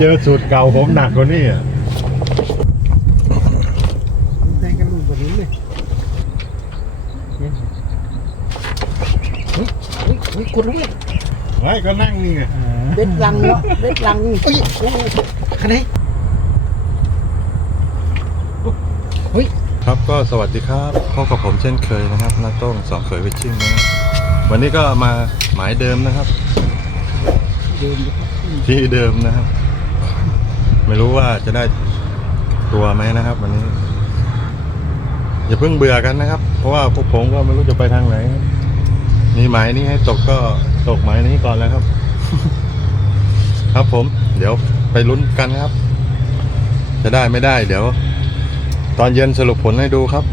เจอสูตรเก่าผมหนักกว่านี้อะแทงกันลูกแบบนี้เลยเฮ้ยเฮ้ยเฮ้ยคุณรู้ไหมไว้ก็นั่งนี่ไงเบ็ดลังเนาะเบ็ดลังเฮ้ยโอ้โหคันไหนครับก็สวัสดีครับพบกับผมเช่นเคยนะครับน้าโต้งสองเขยวิชชิ่งนะครับวันนี้ก็มาหมายเดิมนะครับ เดินดูครับ ที่เดิมนะครับ ไม่รู้ว่าจะได้ตัวไหมนะครับ วันนี้ อย่าเพิ่งเบื่อกันนะครับ เพราะว่าพวกผมก็ไม่รู้จะไปทางไหนมีหมายนี้ให้ตกก็ตกหมายนี้ก่อนแล้วครับ ครับผม เดี๋ยวไปลุ้นกันครับ จะได้ไม่ได้ เดี๋ยว ตอนเย็นสรุปผลให้ดูครับ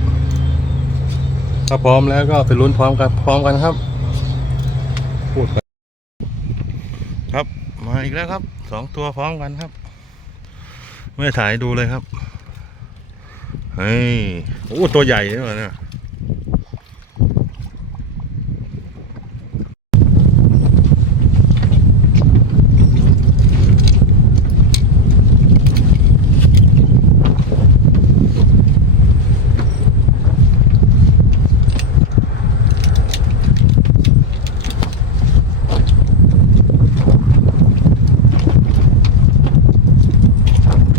ถ้าพร้อมแล้วก็ไปลุ้นพร้อมกันพร้อมกันครับพูดครับมาอีกแล้วครับสองตัวพร้อมกันครับ ไม่ถ่ายดูเลยครับเฮ้ยโอ้ตัวใหญ่เลยเนี่ย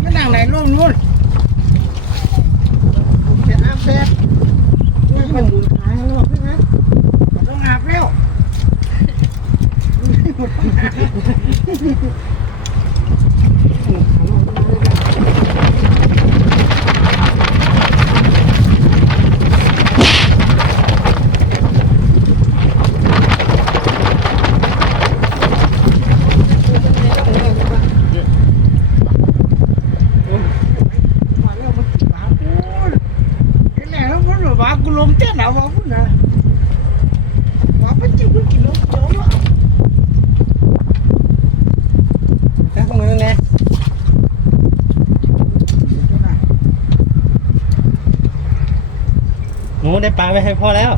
ไม่นั่งไหนร่มนู่นผมจะอาบแดดไม่มันดูท้ายแล้วใช่ไหมมันต้องอาบแล้วมาแล้วมันหมาพูดไอ้แหล่แล้วมันแบบว่ากูลมเต้นเอาว่าพูดนะว่าเป็นจิ้มกินลมโจ้อะแค่ตรงนั้นแน่หนูได้ปลาไปให้พ่อแล้ว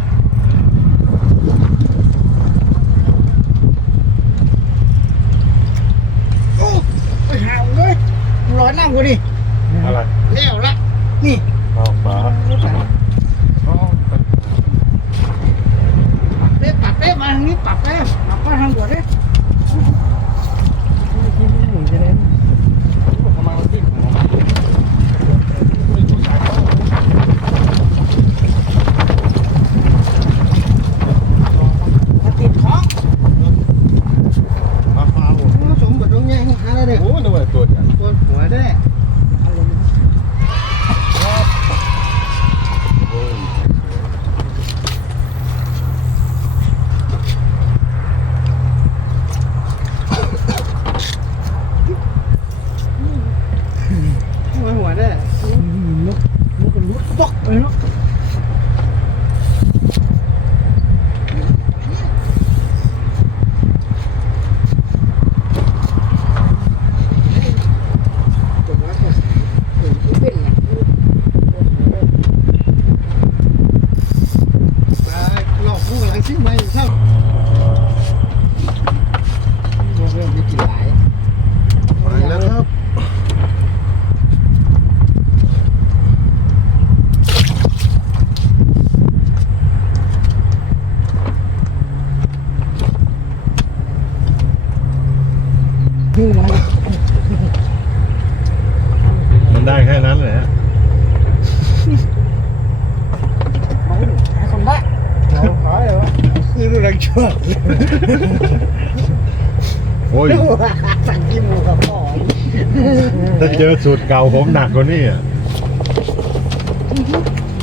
ถ้าเจอสูตรเก่าผมหนักกว่านี้อะ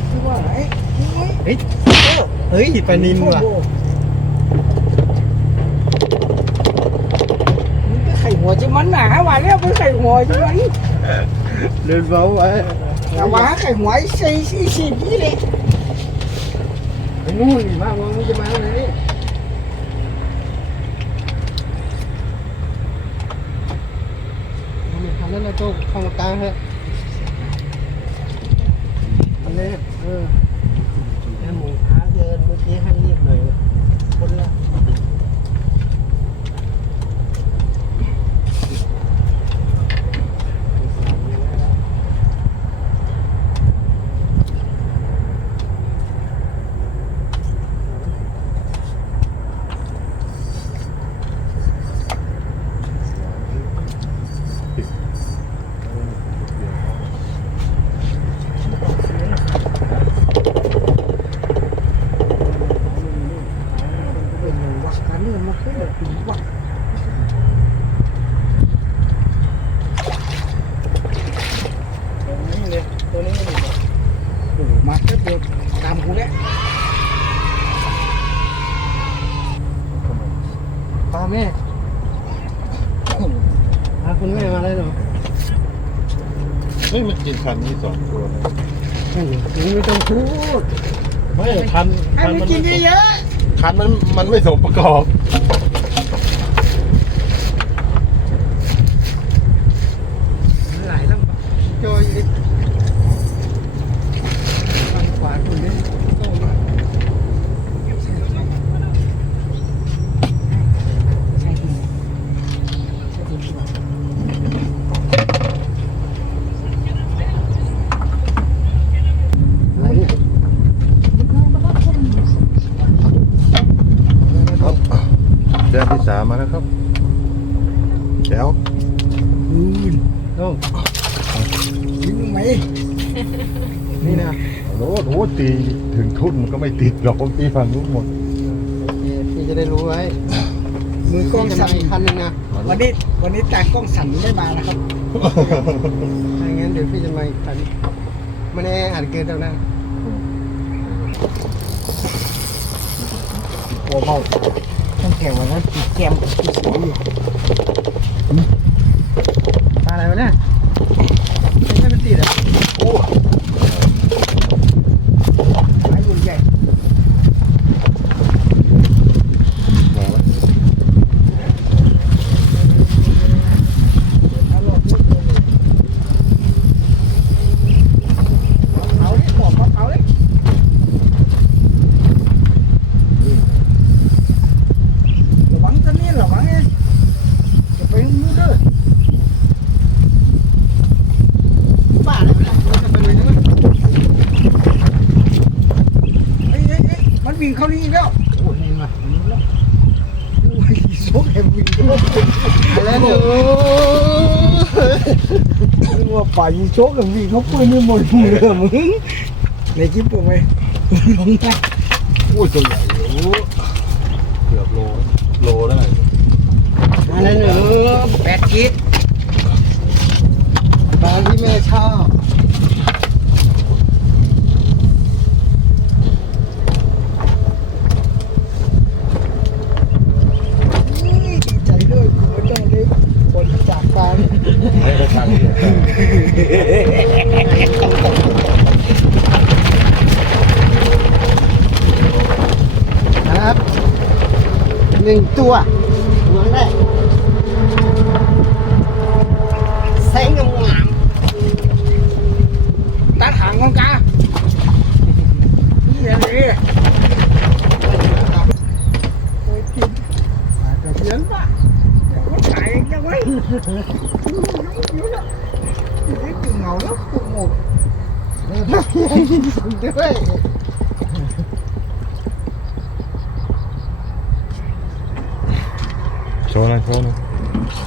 คือว่าไอ้เฮ้ยเฮ้ยปลานินว่ะมันก็ไข่หัวจะมันหนาว่าแล้วมันไข่หัวจะมันเดินเบาไว้แต่ว่าไข่หัวสี่สี่สิบนี่เลยไอ้นู่นนี่มาว่ามันจะมาไหน นี่ทำนั่นนะโต๊ะเข้ามากลางเถอะอันนี้เออแค่หมูขาเดินเมื่อกี้ให้รีบหน่อยคนละ ดี๋ยวตามกูเนี่ย ป้าแม่พา คุณแม่มาเลยเหรอเฮ้ยมันกินคันนี้สองตัวนะไม่ต้องพูดไม่คันให้คันมันมันกินเยอะคันมันมันไม่สมประกอบ ๆหลายตั้งจอยอยู่ฝั่งขวาคุณเนี่ยโซ่เนี่ยใช่ใช่ใช่จริงใช่จริง อะไรเนี่ย ครับเดือนที่สามมาแล้วครับ แจ๋วอืมโอ้ยิงไหมนี่นะโอ้โหตีถึงทุ่นก็ไม่ติดหรอกผมตีฝั่งนู้นหมดโอเคพี่จะได้รู้ไว้มือกล้องจะสั่มานอีกคันหนึงนะวันนี้วันนี้ตากล้องสั่นไม่มานะครับถ้างั้นเดี๋ยวพี่จะมาอีกคันไม่แน่อาจเกินแล้วนะโอ้เบาตั้งแต่วันนั้นติดแกมติดสวยอยู่ ปลาอะไรวะเนี่ย ไม่ใช่มันติดอะโอ้ไม้ใหญ่ มาแล้ว ๆเอาลงนิดเดียวเลยเอาดิบอกเขาเอาดิระวังตัวนี้ระวังไงจะไปนู้นเด้อบ้าอะไรวะเนี่ยจะไปเลยนะเฮ้ยเฮ้ยเฮ้ยมันวิ่งเข้านี่อีกแล้ว โอ้ยนี่มา โอ้ยโชคแห่งวิ่งเข้า อะไรเนี่ย นึกว่าป่า ยิงโชคกับวิ่งเขาปืนไม่หมดมือมึงในคลิปผมไหมลงไปโอ้ยตัวใหญ่อยู่เกือบโลโลได้ อะไรเนี่ย แปดขีด ปลาที่แม่ชอบ นี่ดีใจด้วยกูไม่ต้องเล็กคนจากการ ให้ไปทางนี้ นะครับหนึ่งตัวตัวแรกใส่งามงาม ตัดหางของกานี่อะไรโอ้ยกินมาแต่เพี้ยนป่ะแต่ก็ขายยังไงอยู่แล้วนี่คือ เงาแล้วกูหมดด้วยโชว์หน่อยโชว์หน่อย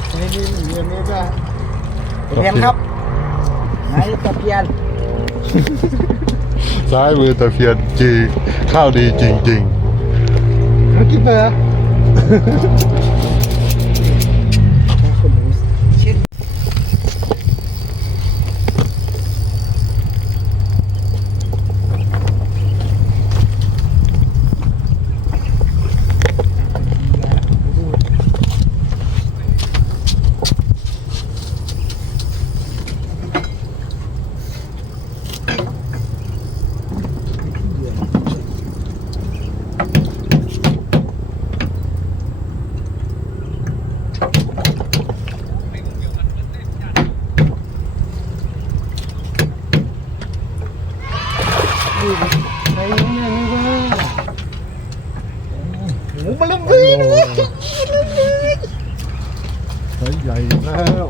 ไอ้นี่มันเรียนไม่ได้เพียนครับไหนตะเพียนซ้ายมือตะเพียนจริงข้าวดีจริงเมื่อกี้เบอร์ เช่น ไอ้นี่ไม่ว่า หมูมันเริ่มวิ่งเลย ๆไซส์ใหญ่แล้ว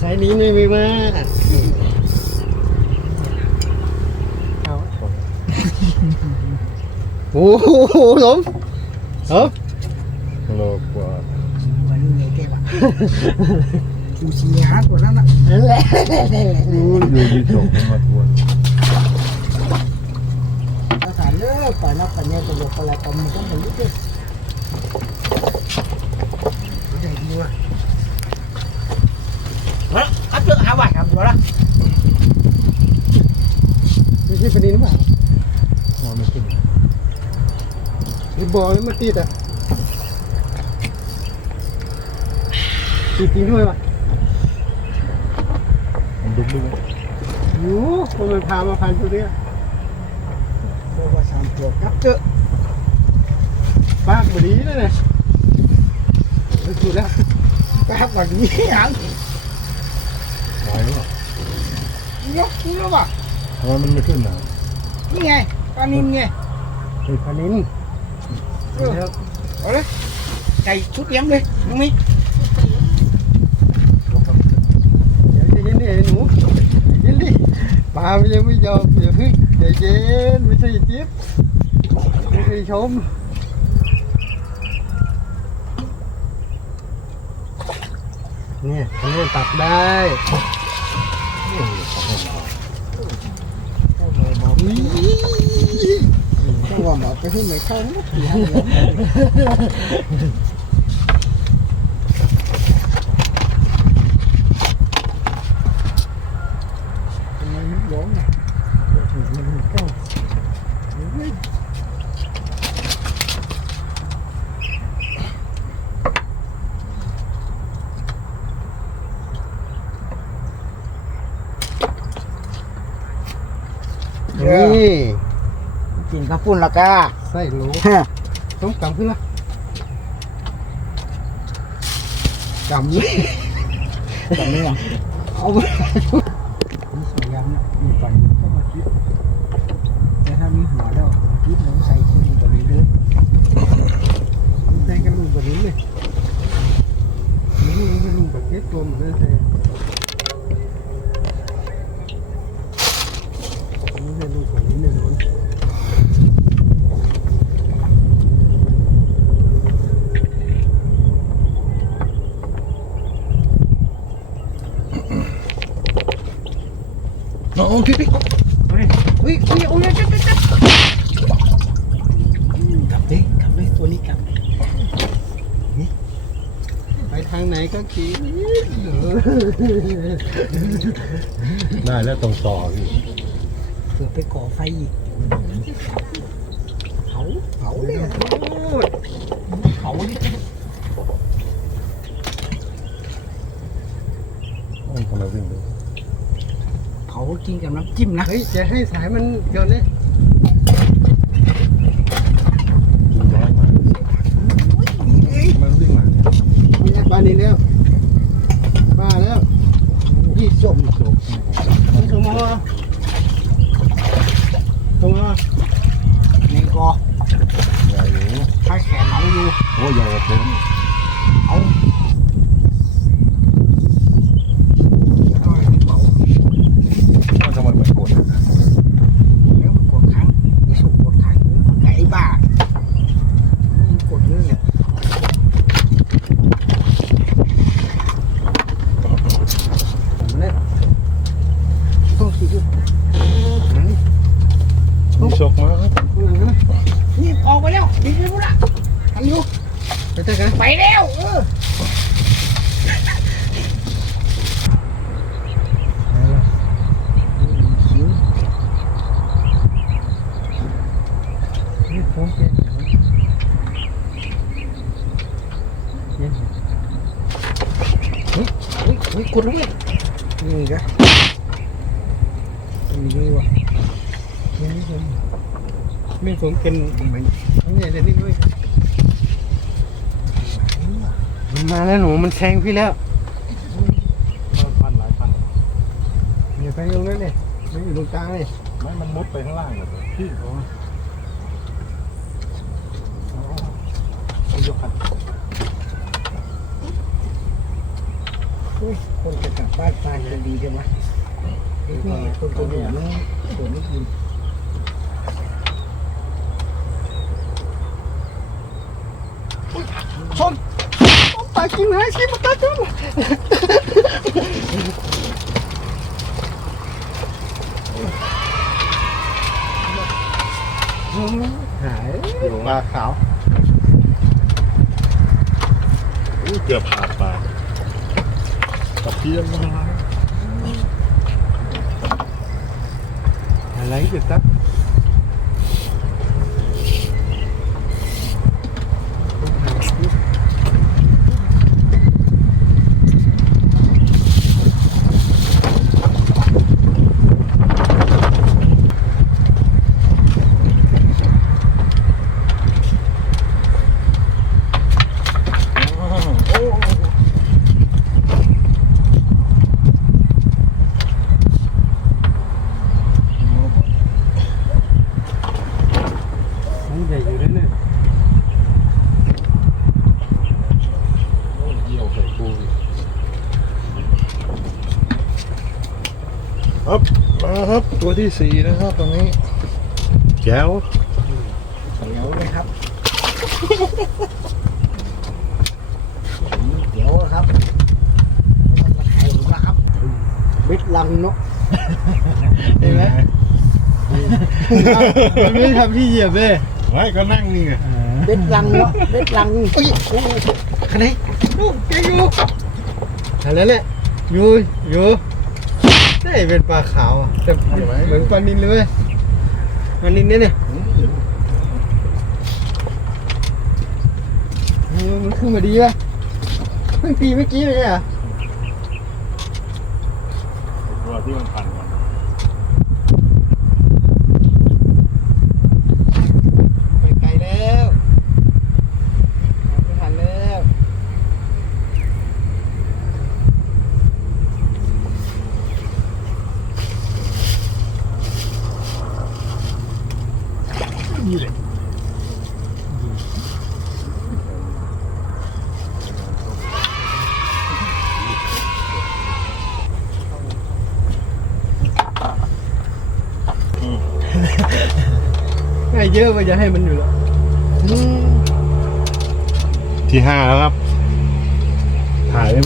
สายนี้ไม่มีมาเอา โอ้โหสมเออโลกว่ามันเหนื่อยเก็บอะกูชีฮาร์ดกว่านั้นอะนั่นแหละรู้อยู่ที่ส่งมาทวนภาษาเลิกไปแล้วไปเนี่ยตลกอะไรก็มันต้องไปรู้ด้วยใหญ่ดีว่ะเอาว่ะทำตัวละไม่ใช่ประเด็นหรือเปล่า อ๋อไม่ขึ้น ไอ้บอลนี่มันติดอะติดจริงด้วยป่ะมันดุ๊กดุ๊กอยู่คนมันพามาพันตัวเนี้ยเรียกว่าสามตัวครับเจอปากบดีเลยเนี่ยไม่ถูกแล้วแป๊บกว่านี้ยังไหวหรือเปล่ายกนี่แล้วป่ะทำไมมันไม่ขึ้นอะนี่ไงปลานินไงไอ้พานินเออเอาเลยใส่ชุดเลี้ยงเลยน้องมิกเดี๋ยวใจเย็นดิไอ้หนูใจเย็นดิปลามัน ยังไม่ยอมอย่าพึ่งใจเย็นไม่ใช่จิ๊บไม่ใช่ชมเนี่ยเขาเรียกตักได้ ต้องว่าหมอไปให้ไหนเข้านะปีห้าเดือนทำไมไม่ร้องอะมันเข้าเฮ้ย นี่ กินข้าว ปุ้นและก้าไส้โหลฮะต้องกำขึ้นละกำนี่กำนี่อะเอาไปมีสองอย่างนะมีไฟก็มาคิดแต่ถ้ามีหัวแล้วคิดน้องใส่ขึ้นบริเวณแทงกันลูกแบบนี้เลยนี่มันเป็นลูกแบบเก็ตตัวเหมือนกันเลยนี่เป็นลูกแบบนี้แน่นอน น้องพี่พี่อุ้ยอุ้ยอุ้ยจับจับจับกลับเลยกลับเลยตัวนี้กลับไปทางไหนก็ขี่ได้แล้วตรงต่อพี่เผื่อไปก่อไฟอีกเผาเผาเลยเผาเลยโอ้ยทำไมวิ่งดูเผา กินกับน้ำจิ้มนะ เฮ้ยจะให้สายมันเกี่ยวเลย วิ่งร้อยมามันวิ่งมาเนี่ย มีแอปบ้านนี้แล้วบ้าแล้ว ยี่ส้ม โชค มันสมอสมอ ในกอ ใหญ่อยู่ ถ้าแขนเอาอยู่ โอ้ยใหญ่กว่าผม เอาเอาเผา ว่าทำไมมันกด แล้วมันกดค้างนี่สุกกดค้างไก่บ้ามันกดเรื่องเนี่ย ผมเนี่ย ต้องสิดู มีโชคมาครับ ข้างหลังนะ นี่ออกไปแล้วดิไปพูดละทำอยู่ ไปเจอกัน ไปแล้วเออ นี่ผมเก่ง เก่งเฮ้ยเฮ้ยกดลงเลยนี่ก็นี่วะไม่สมไม่สมเป็นเหมือนนี่เดี๋ยวนี้ด้วยมันมาแล้วหนูมันแซงพี่แล้วพันหลายพันอย่าไปตรงนั้นเลยไม่อยู่ตรงกลางเลยไม่มันมุดไปข้างล่างเลยพี่เขายกคัน คนจะกลับบ้านตายจะดีกันไหมไอ้นี่คนตัวหนูนี่ตัวไม่กินชนตายกินหายสิมันตายจนหายอยู่ปลาขาวเกือบขาดป กับเพี้ยนนะอะไรกันตั้ง ที่สี่นะครับ ตรงนี้แก้วเดี๋ยวเลยครับเดี๋ยวครับมันมาไข่นะครับบิดลังเนาะเห็นไหมมันไม่ได้ทำที่เหยียบเลยไว้ก็นั่งนี่ไงบิดลังเนาะบิดลังเอ้ยโอ้โหคันไหนลูกแกอยู่อันนั้นแหละอยู่อยู่ ได้เป็นปลาขาวอะแต่เหมือนปลานินเลยเว้ยปลานินเนี่ยเนี่ยเออมันขึ้นมาดีป่ะเพิ่งตีเมื่อกี้ไม่ใช่เหรอตัวที่มันปั่นกัน ไปไกลแล้วไม่ทันแล้ว ง่าย เยอะไปจะให้มันอยู่แล้วอืมที่ห้าแล้วครับ ถ่ายไว้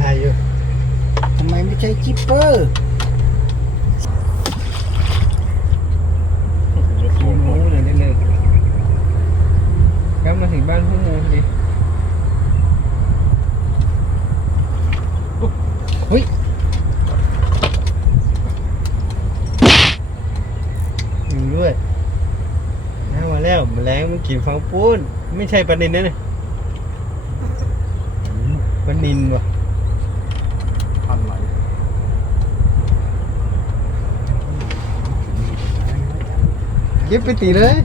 ถ่ายอยู่ทำไมไม่ใช่จิปเปอร์มูมูหน่อยนิดนึงครับมาถึงบ้านพี่มูพอดีเฮ้ยอยู่ด้วยน้ามา แล้วแมลงมันกินฟังปูนไม่ใช่ปลานินนะเนี่ยปลานินว่ะพันไหลเก็บไปตีเลย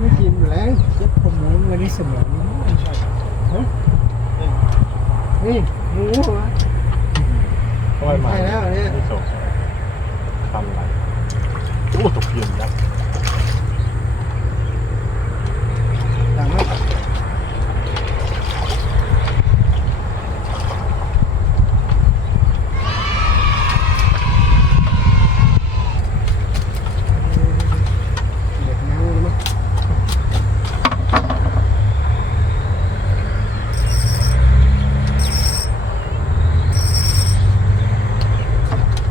ไม่กินแมลงเจ็บขโมยวันนี้สมองนี่หมูเหรอปล่อยมาใช่แล้วเนี่ยไม่จบพันไหลโอ้ตกเพียนยักษ์ ต่างมาก เด็กน้ำเลยมั้ง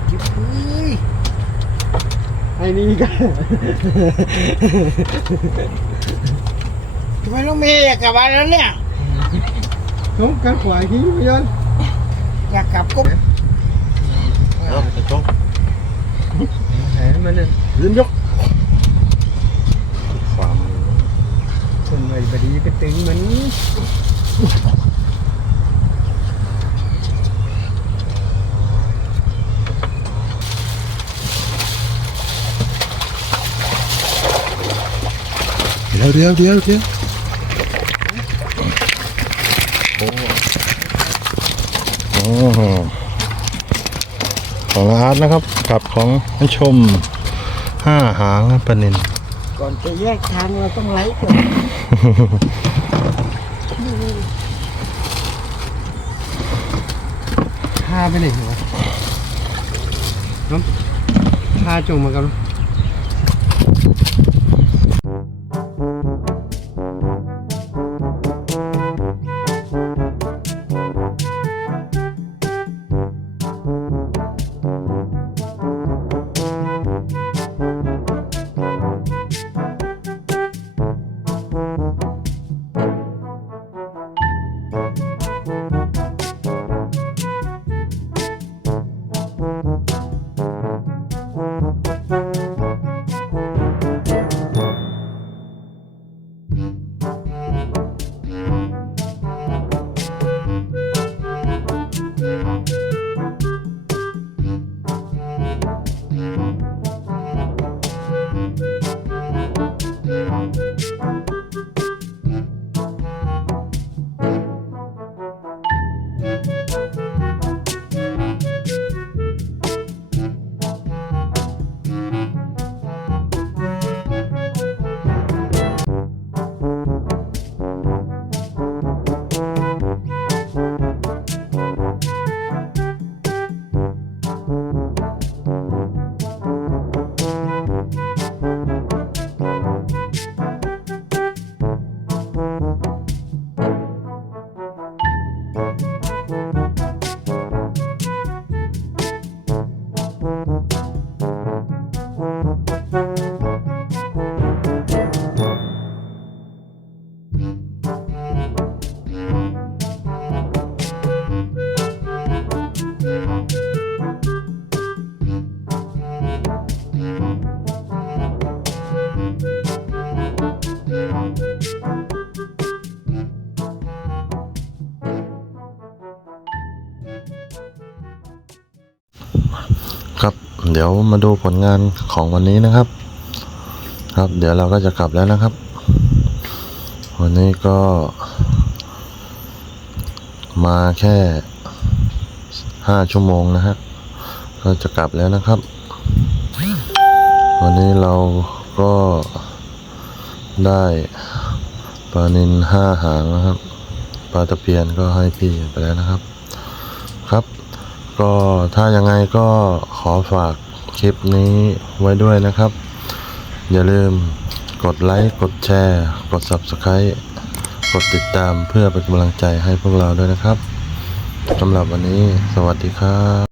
จิบเอ้ย ไอ้นี่กัน ทำไมต้องมีอยากกลับบ้านแล้วเนี่ยเขากันขวายทิ้งไปยันอยากกลับก็แล้วจะจบหายมันน่ะยืนยกความคนไม่บดีไปตึงมัน เดี๋ยวเดี๋ยวเดี๋ยวเดี๋ยวโอ้โหของอาร์ตนะครับกับของให้ชมห้าหางนะปลานินก่อนจะแยกทางเราต้องไล่ก่อนพาไปไหนวะน้องพาจงมากัน เดี๋ยวมาดูผลงานของวันนี้นะครับ ครับ เดี๋ยวเราก็จะกลับแล้วนะครับ วันนี้ก็ มาแค่ห้าชั่วโมงนะฮะก็จะกลับแล้วนะครับ วันนี้เราก็ได้ปลานินห้าหางนะครับปลาตะเพียนก็ให้พี่ไปแล้วนะครับ ครับ ก็ถ้ายังไงก็ขอฝากคลิปนี้ไว้ด้วยนะครับ อย่าลืมกดไลค์กดแชร์ กด Subscribe กดติดตามเพื่อเป็นกำลังใจให้พวกเราด้วยนะครับสำหรับวันนี้สวัสดีครับ